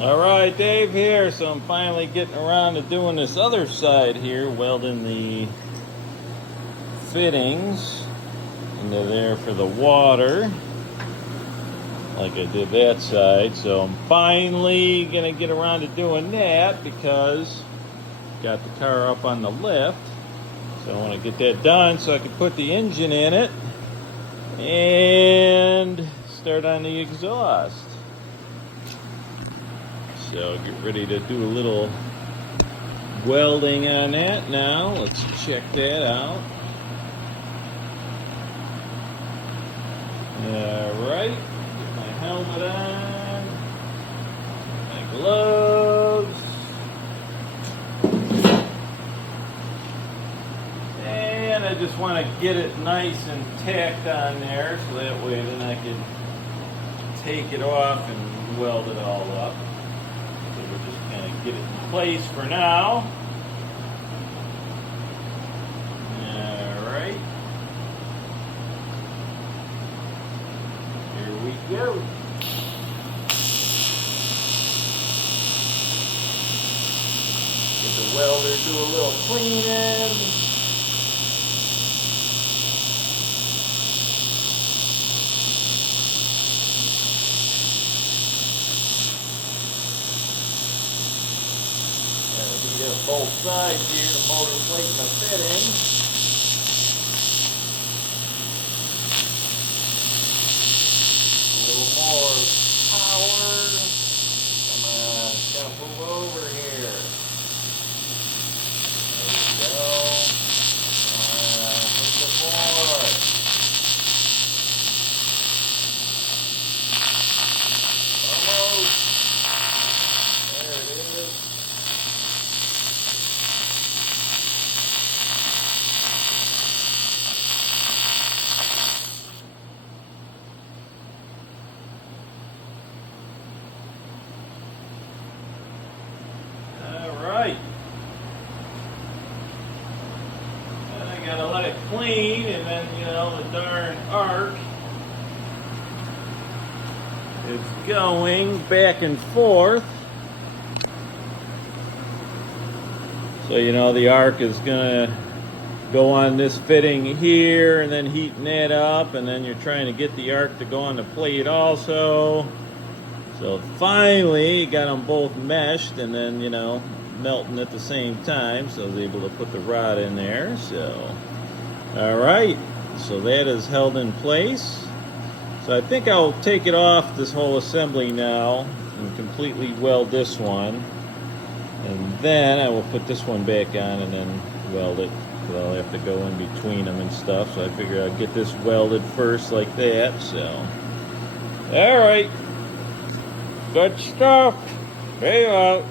Alright, Dave here. So I'm finally getting around to doing this other side here, welding the fittings into there for the water, like I did that side. So I'm finally gonna get around to doing that because I got the car up on the lift. So I want to get that done so I can put the engine in it and start on the exhaust. So get ready to do a little welding on that now. Let's check that out. Alright, get my helmet on, my gloves, and I just want to get it nice and tacked on there so that way then I can take it off and weld it all up. So we'll just kind of get it in place for now. Alright. Here we go. Get the welder, do a little cleaning. Both sides here, the motor plate and the fitting. A little more power. Come on, gotta move over here. There we go. Come on, a little bit more. Almost. There it is. Right. Then I gotta let it clean, and then, the darn arc is going back and forth. So, the arc is gonna go on this fitting here, and then heating that up, and then you're trying to get the arc to go on the plate also. So finally, got them both meshed, and then, melting at the same time, so I was able to put the rod in there. So alright, so that is held in place. So I think I'll take it off this whole assembly now and completely weld this one, and then I will put this one back on and then weld it, because I'll have to go in between them and stuff. So I figure I'll get this welded first like that. So alright, good stuff. There you are.